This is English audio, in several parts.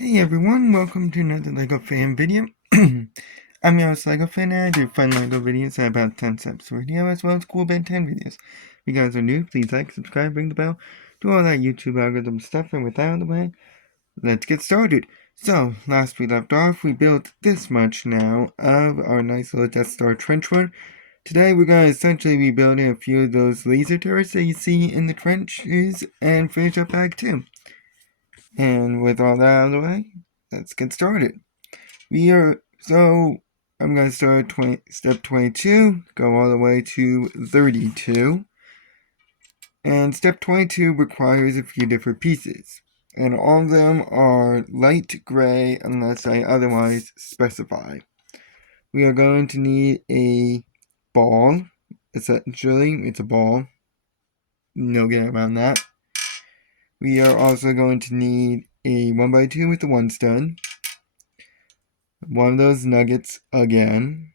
Hey everyone, welcome to another LEGO fan video. I'm your host LEGO fan and I do fun LEGO videos at about 10 steps per video as well as cool Ben 10 videos. If you guys are new, please like, subscribe, ring the bell, do all that YouTube algorithm stuff, and with that out of the way, let's get started. So, last we left off, we built this much now of our nice little Death Star trench run. Today we're going to essentially be building a few of those laser turrets that you see in the trenches and finish up Bag 2. And with all that out of the way, let's get started. I'm going to start step 22, go all the way to 32. And step 22 requires a few different pieces. And all of them are light gray unless I otherwise specify. We are going to need a ball. Essentially, it's a ball. No getting around that. We are also going to need a 1x2 with the 1 stud. One of those nuggets again.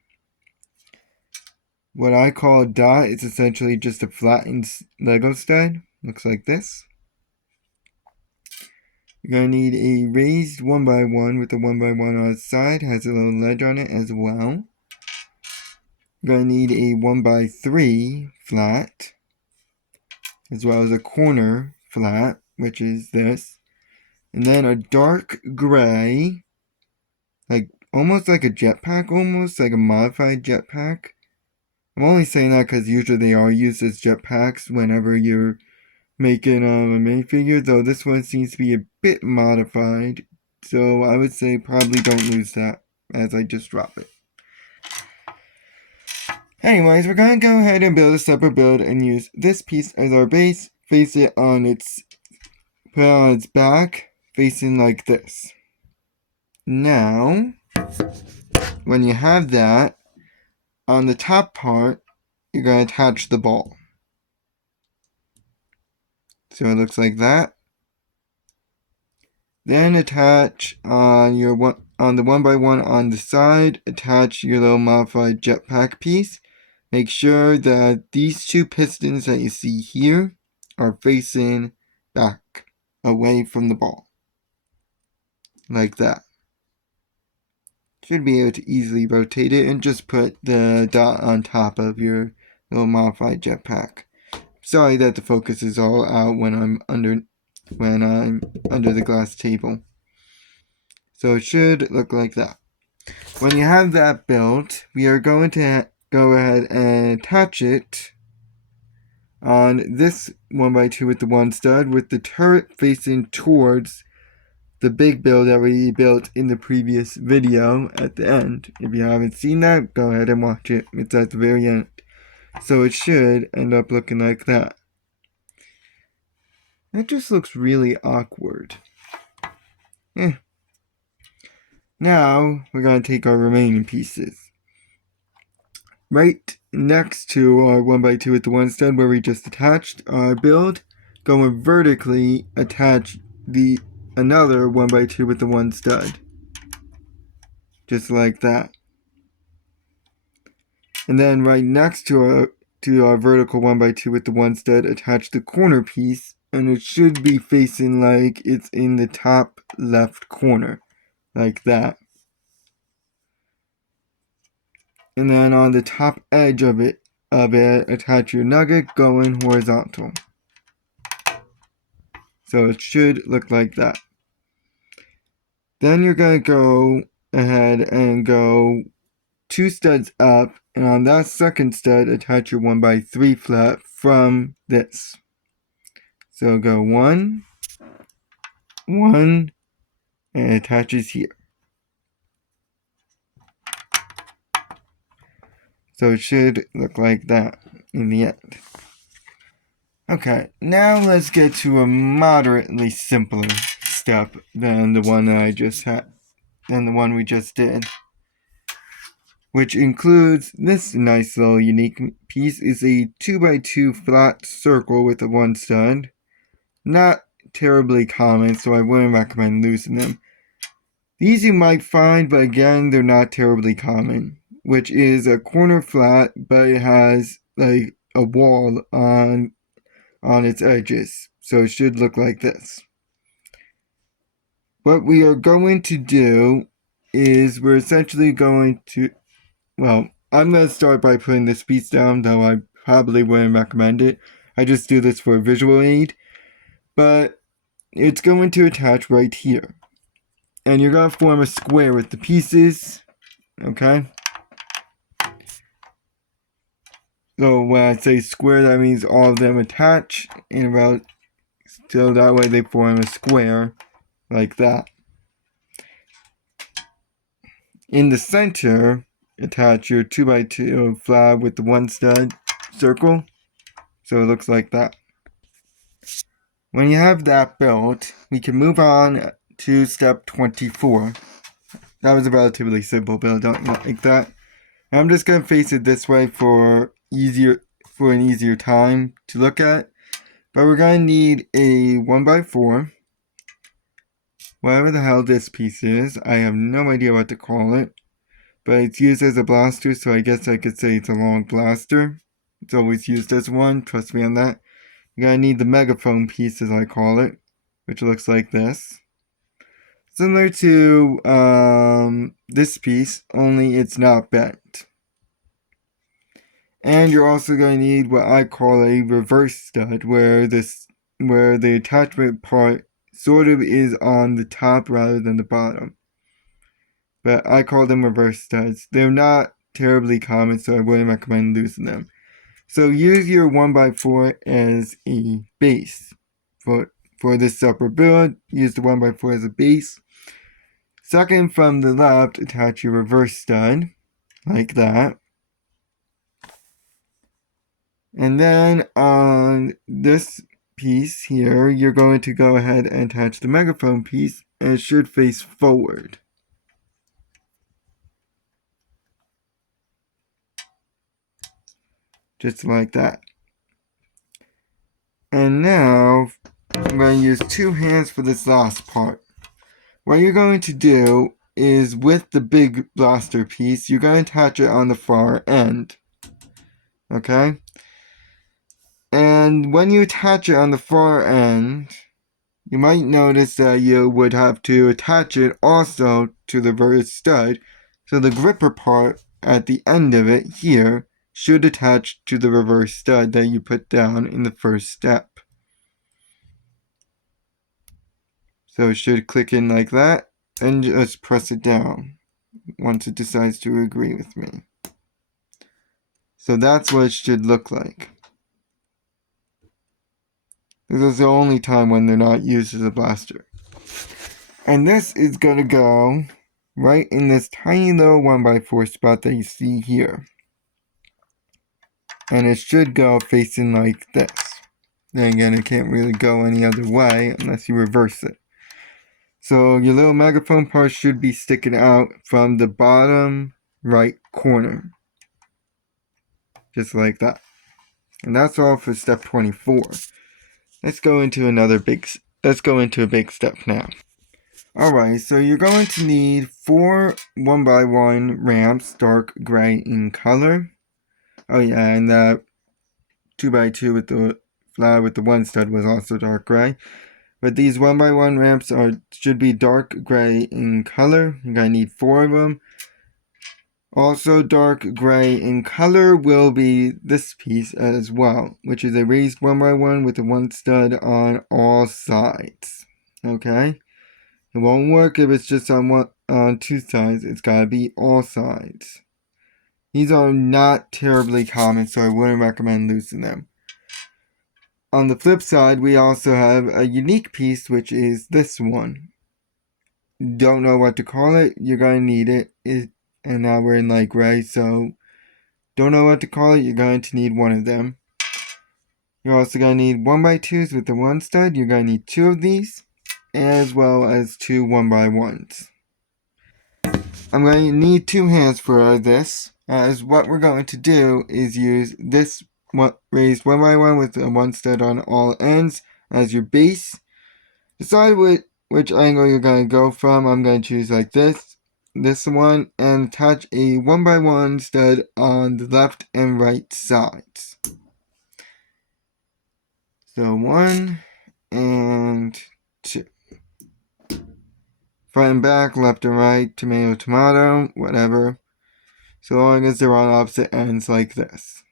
What I call a dot is essentially just a flattened Lego stud. Looks like this. You're going to need a raised 1x1 with a 1x1 on its side. Has a little ledge on it as well. You're going to need a 1x3 flat. As well as a corner flat, which is this. And then a dark gray. Almost like a jetpack, almost like a modified jetpack. I'm only saying that because usually they are used as jetpacks whenever you're making a minifigure, though this one seems to be a bit modified, so I would say probably don't lose that as I just drop it. Anyways, we're going to go ahead and build a separate build and use this piece as our base, put it on its back, facing like this. Now, when you have that, on the top part, you're going to attach the ball. So it looks like that. Then attach on the 1x1 on the side, attach your little modified jetpack piece. Make sure that these two pistons that you see here are facing back, away from the ball. Like that. Should be able to easily rotate it and just put the dot on top of your little modified jetpack. Sorry that the focus is all out when I'm under the glass table. So it should look like that. When you have that built, we are going to go ahead and attach it on this 1x2 with the 1 stud with the turret facing towards the big build that we built in the previous video at the end. If you haven't seen that, go ahead and watch it. It's at the very end. So it should end up looking like that. That just looks really awkward. Now, we're going to take our remaining pieces. Right next to our 1x2 with the 1 stud where we just attached our build, going vertically attach another 1x2 with the 1 stud. Just like that. And then right next to our vertical 1x2 with the 1 stud, attach the corner piece, and it should be facing like it's in the top left corner. Like that. And then on the top edge of it, attach your nugget going horizontal. So it should look like that. Then you're going to go ahead and go 2 studs up, and on that second stud, attach your 1x3 flat from this. So go 1, 1, and it attaches here. So it should look like that in the end. Okay, now let's get to a moderately simpler step than the one we just did. Which includes this nice little unique piece is a 2x2 flat circle with a 1 stud. Not terribly common, so I wouldn't recommend losing them. These you might find, but again, they're not terribly common. Which is a corner flat, but it has like a wall on its edges. So it should look like this. what we are going to do is we're essentially going to, well, I'm going to start by putting this piece down, though I probably wouldn't recommend it. I just do this for a visual aid. But it's going to attach right here. And you're going to form a square with the pieces. Okay? So when I say square, that means all of them attach. And so that way they form a square like that. In the center, attach your 2x2 flab with the one stud circle. So it looks like that. When you have that built, we can move on to step 24. That was a relatively simple build, don't you like that? I'm just going to face it this way for an easier time to look at. But we're going to need a 1x4. Whatever the hell this piece is, I have no idea what to call it. But it's used as a blaster, so I guess I could say it's a long blaster. It's always used as one, trust me on that. You're going to need the megaphone piece, as I call it, which looks like this. Similar to this piece, only it's not bent. And you're also going to need what I call a reverse stud, where the attachment part sort of is on the top rather than the bottom. But I call them reverse studs. They're not terribly common, so I wouldn't recommend losing them. So use your 1x4 as a base. For this upper build, use the 1x4 as a base. Second from the left, attach your reverse stud, like that. And then on this piece here, you're going to go ahead and attach the megaphone piece, and it should face forward. Just like that. And now, I'm going to use two hands for this last part. What you're going to do is, with the big blaster piece, you're going to attach it on the far end. Okay? And when you attach it on the far end, you might notice that you would have to attach it also to the reverse stud. So the gripper part at the end of it here should attach to the reverse stud that you put down in the first step. So it should click in like that, and just press it down once it decides to agree with me. So that's what it should look like. This is the only time when they're not used as a blaster. And this is going to go right in this tiny little 1x4 spot that you see here. And it should go facing like this. Then again, it can't really go any other way unless you reverse it. So your little megaphone part should be sticking out from the bottom right corner. Just like that. And that's all for step 24. Let's go into a big step now. Alright, so you're going to need 4 1x1 ramps, dark gray in color. Oh yeah, and the 2x2 with the flower with the one stud was also dark gray. But these 1x1 ramps should be dark gray in color. You're going to need 4 of them. Also dark gray in color will be this piece as well, which is a raised 1x1 with a one stud on all sides. Okay? It won't work if it's just on two sides. It's gotta be all sides. These are not terribly common, so I wouldn't recommend losing them. On the flip side, we also have a unique piece, which is this one. Don't know what to call it. You're gonna need it. And now we're in light gray, so don't know what to call it. You're going to need one of them. You're also going to need 1x2s with the one stud. You're going to need 2 of these, as well as 2 1x1s. I'm going to need 2 hands for this, as what we're going to do is use this raised 1x1 with a one stud on all ends as your base. Decide which angle you're going to go from. I'm going to choose like this one, and attach a 1x1 stud on the left and right sides. So 1 and 2. front and back, left and right, tomato, tomato, whatever. So long as they're on opposite ends like this.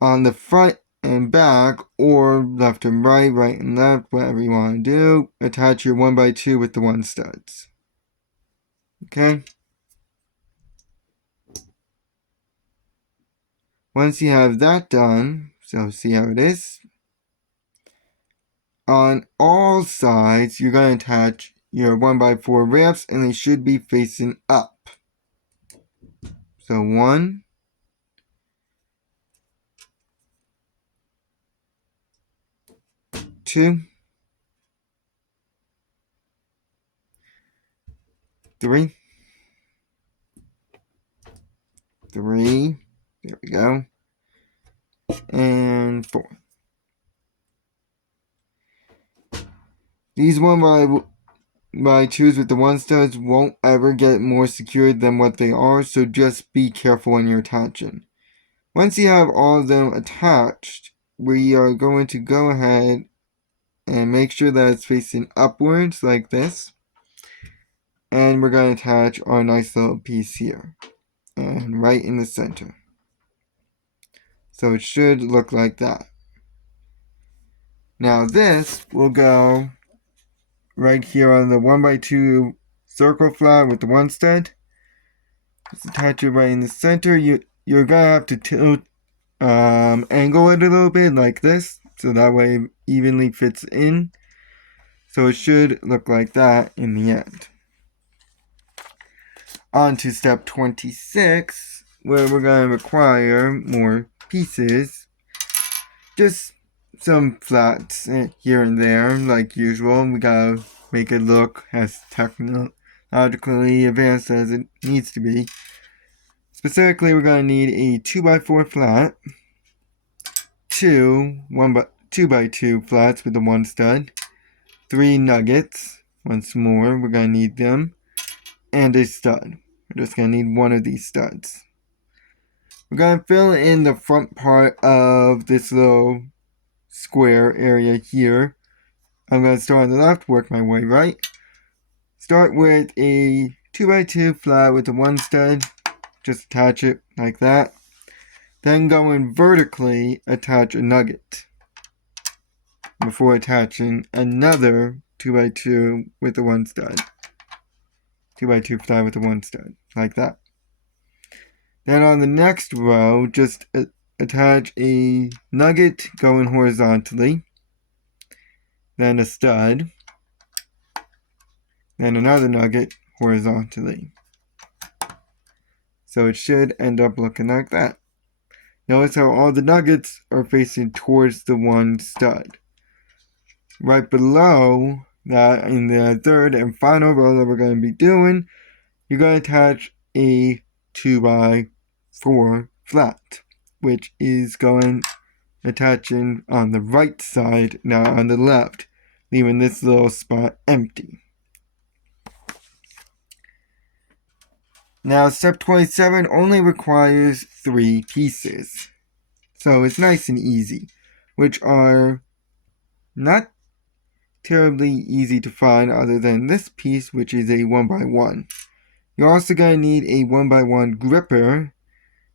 On the front and back, or left and right, right and left, whatever you want to do, attach your 1x2 with the 1 studs. Okay? Once you have that done, so see how it is. On all sides, you're going to attach your 1x4 ramps, and they should be facing up. So 1, 2, 3, 3, there we go, and 4. These 1x2s with the 1 studs won't ever get more secured than what they are, so just be careful when you're attaching. Once you have all of them attached, we are going to go ahead and make sure that it's facing upwards like this. And we're going to attach our nice little piece here, and right in the center. So it should look like that. Now this will go right here on the 1x2 circle flat with the 1 stud. Just attach it right in the center. You're gonna have to tilt, angle it a little bit like this, so that way it evenly fits in. So it should look like that in the end. On to step 26, where we're going to require more pieces. Just some flats here and there, like usual. We gotta make it look as technologically advanced as it needs to be. Specifically, we're going to need a 2x4 flat, 2x2 flats with the 1 stud, 3 nuggets, once more, we're going to need them, and a stud. We're just going to need one of these studs. We're going to fill in the front part of this little square area here. I'm going to start on the left, work my way right. Start with a 2x2 flat with the 1 stud. Just attach it like that. Then going vertically, attach a nugget before attaching another 2x2 with the 1 stud. 2x2 flat with the 1 stud, like that. Then on the next row, just attach a nugget going horizontally, then a stud, then another nugget horizontally. So it should end up looking like that. Notice how all the nuggets are facing towards the 1 stud. Right below that, in the third and final row that we're going to be doing, you're going to attach a 2x4 flat, which is going attaching on the right side, not on the left, leaving this little spot empty. Now, step 27 only requires 3 pieces, so it's nice and easy, which are not terribly easy to find other than this piece, which is a 1x1. You're also going to need a 1x1 gripper.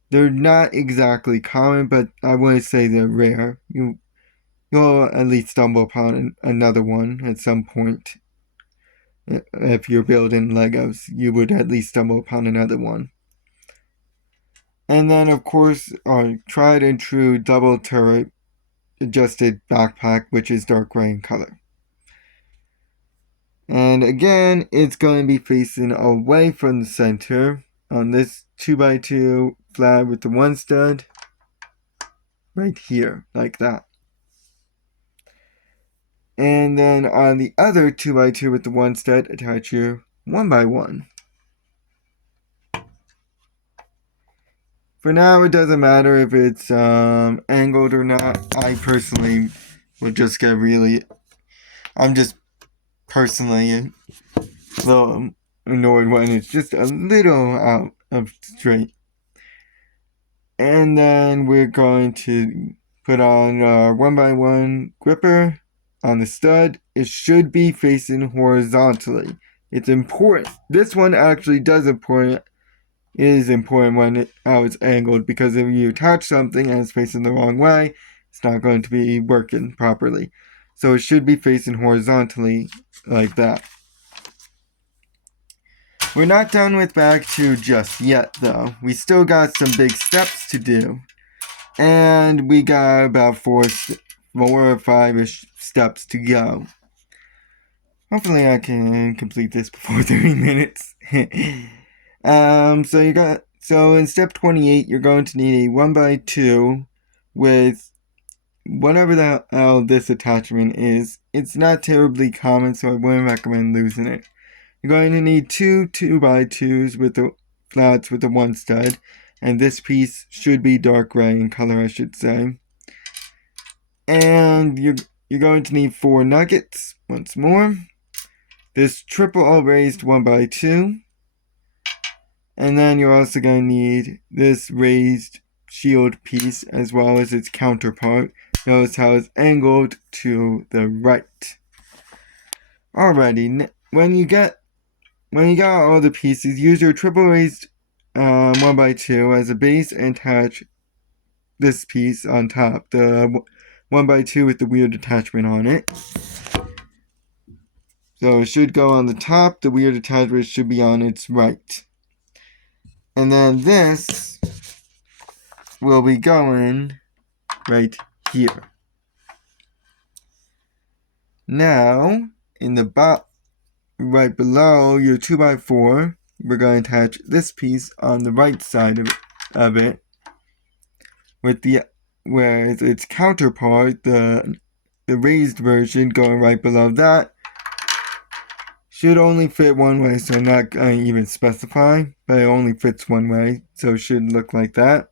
They're not exactly common, but I wouldn't say they're rare. You'll at least stumble upon another one at some point. If you're building Legos, you would at least stumble upon another one. And then, of course, our tried and true double turret adjusted backpack, which is dark gray in color. And again, it's going to be facing away from the center on this 2x2 flat with the 1 stud right here, like that. And then on the other 2x2 with the 1 stud, attach your 1x1. For now, it doesn't matter if it's angled or not. I personally would just get I'm just personally a little annoyed when it's just a little out of straight. And then we're going to put on our 1x1 gripper on the stud it should be facing horizontally. It's important. This one actually is important when how it's angled, because if you attach something and it's facing the wrong way, it's not going to be working properly. So it should be facing horizontally like that. We're not done with bag 2 just yet though. We still got some big steps to do. And we got about 4 or 5-ish steps to go. Hopefully I can complete this before 30 minutes. So in step 28, you're going to need a 1x2 with whatever the hell this attachment is. It's not terribly common, so I wouldn't recommend losing it. You're going to need 2 2x2s with the flats with the 1 stud, and this piece should be dark gray in color, I should say. And you're going to need 4 nuggets once more. This triple all raised 1x2. And then you're also going to need this raised shield piece as well as its counterpart. Notice how it's angled to the right. Alrighty, when you got all the pieces, use your triple raised 1x2 as a base and attach this piece on top. The 1x2 with the weird attachment on it. So it should go on the top. The weird attachment should be on its right. And then this will be going right here. Now, in the right below your 2x4, we're going to attach this piece on the right side of it, whereas its counterpart, the raised version going right below that, should only fit one way, so I'm not going to even specify, but it only fits one way, so it should look like that.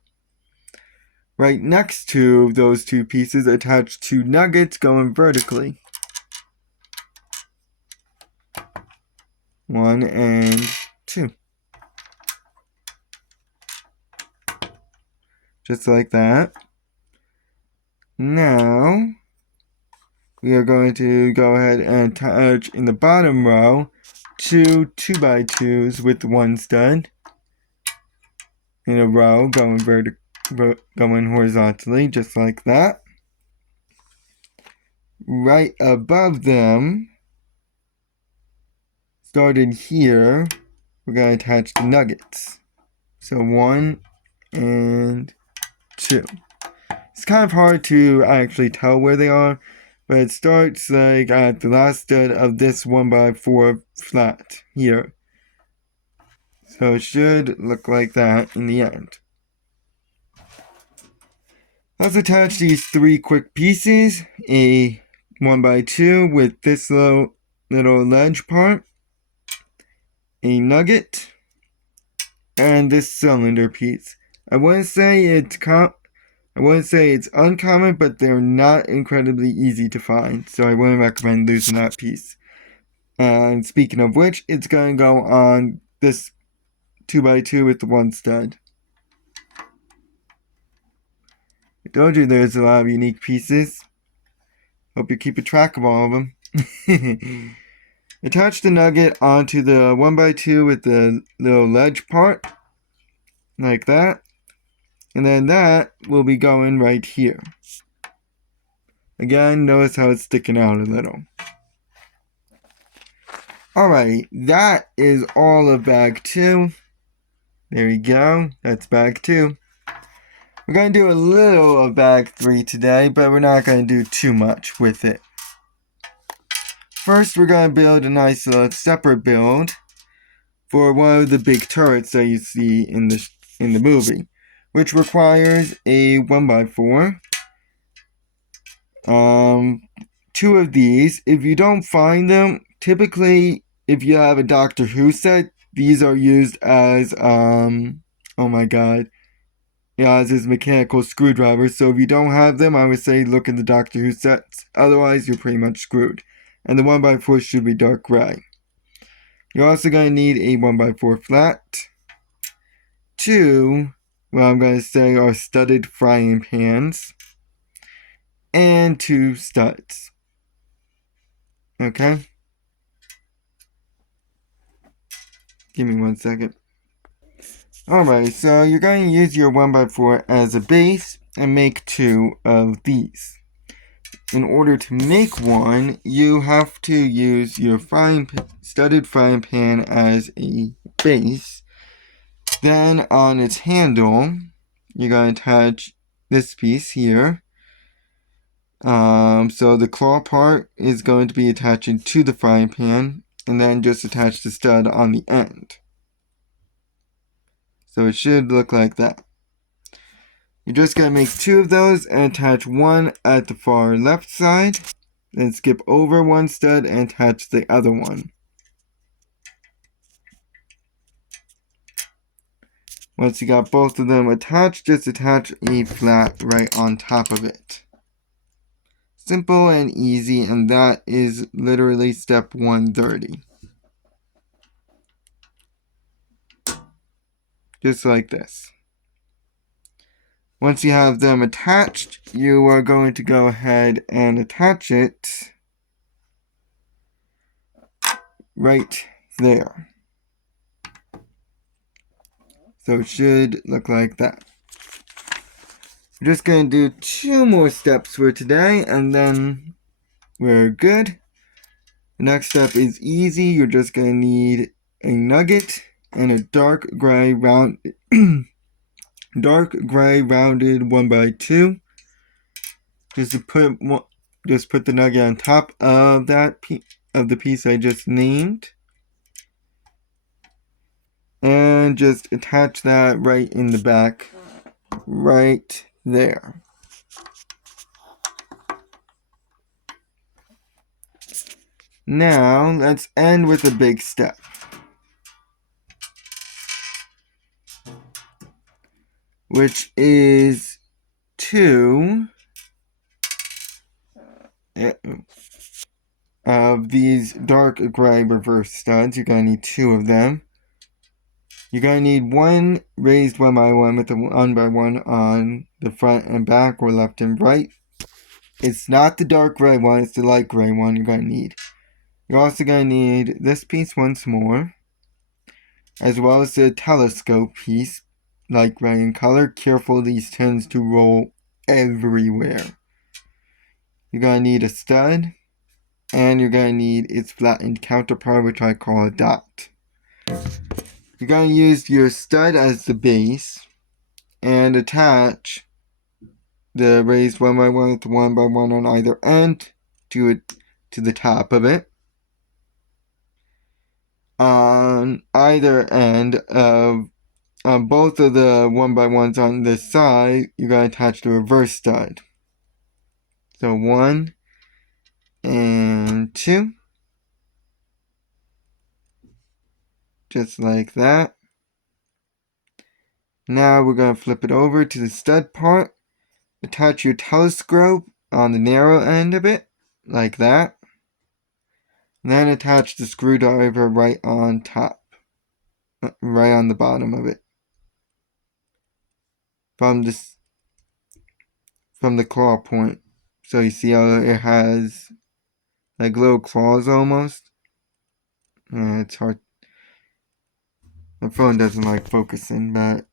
Right next to those 2 pieces, attach 2 nuggets going vertically. 1 and 2. Just like that. Now, we are going to go ahead and attach in the bottom row 2 2x2s with 1 stud in a row going horizontally, just like that. Right above them, starting here, we're going to attach the nuggets. So 1 and 2. It's kind of hard to actually tell where they are, but it starts like at the last stud of this 1x4 flat here. So it should look like that in the end. Let's attach these 3 quick pieces. A 1x2 with this little ledge part, a nugget, and this cylinder piece. I wouldn't say it's uncommon, but they're not incredibly easy to find, so I wouldn't recommend losing that piece. And speaking of which, it's going to go on this 2x2 with the 1 stud. I told you there's a lot of unique pieces. Hope you're keeping track of all of them. Attach the nugget onto the 1x2 with the little ledge part, like that. And then that will be going right here. Again, notice how it's sticking out a little. Alright, that is all of bag 2. There you go, that's bag 2. We're going to do a little of bag 3 today, but we're not going to do too much with it. First, we're going to build a nice little separate build for one of the big turrets that you see in the movie, which requires a 1x4. 2 of these. If you don't find them, typically if you have a Doctor Who set, these are used as as his mechanical screwdrivers. So if you don't have them, I would say look in the Doctor Who sets. Otherwise, you're pretty much screwed. And the 1x4 should be dark gray. You're also going to need a 1x4 flat. 2, what I'm going to say are studded frying pans. And 2 studs. Okay. Give me 1 second. Alright, so you're going to use your 1x4 as a base and make 2 of these. In order to make one, you have to use your studded frying pan as a base. Then on its handle, you're going to attach this piece here. So the claw part is going to be attaching to the frying pan, and then just attach the stud on the end. So it should look like that. You're just going to make 2 of those and attach one at the far left side. Then skip over one stud and attach the other one. Once you got both of them attached, just attach a flat right on top of it. Simple and easy, and that is literally step 130. Just like this. Once you have them attached, you are going to go ahead and attach it right there. So it should look like that. We're just going to do 2 more steps for today, and then we're good. The next step is easy. You're just going to need a nugget and a dark gray rounded 1x2. Just put the nugget on top of the piece I just named, and just attach that right in the back, right there. Now let's end with a big step. Which is 2 of these dark gray reverse studs. You're going to need 2 of them. You're going to need one raised 1x1 with a 1x1 on the front and back, or left and right. It's not the dark gray one, it's the light gray one you're going to need. You're also going to need this piece once more, as well as the telescope piece, light gray in color. Careful, these tends to roll everywhere. You're going to need a stud, and you're going to need its flattened counterpart, which I call a dot. You're going to use your stud as the base and attach the raised 1x1 with 1x1 on either end to the top of it. On either end of both of the 1x1s on this side, you're going to attach the reverse stud. So 1 and 2. Just like that. Now we're going to flip it over to the stud part. Attach your telescope on the narrow end of it, like that. And then attach the screwdriver right on top, right on the bottom of it. From the claw point. So you see how it has like little claws almost? It's hard. My phone doesn't like focusing, but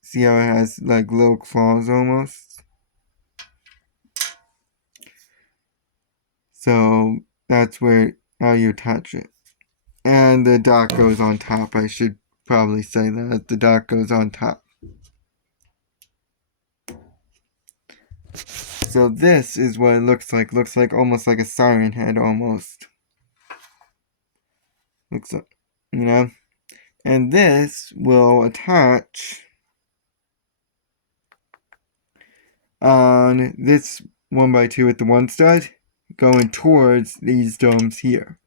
see how it has like little claws almost? So that's how you attach it. And the dot goes on top. I should probably say that. The dot goes on top. So this is what it looks like. Looks like almost like a siren head almost. Looks like, you know? And this will attach on this 1x2 with the one stud, going towards these domes here.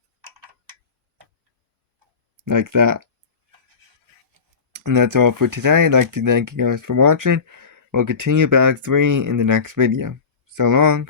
Like that. And that's all for today. I'd like to thank you guys for watching. We'll continue bag 3 in the next video. So long.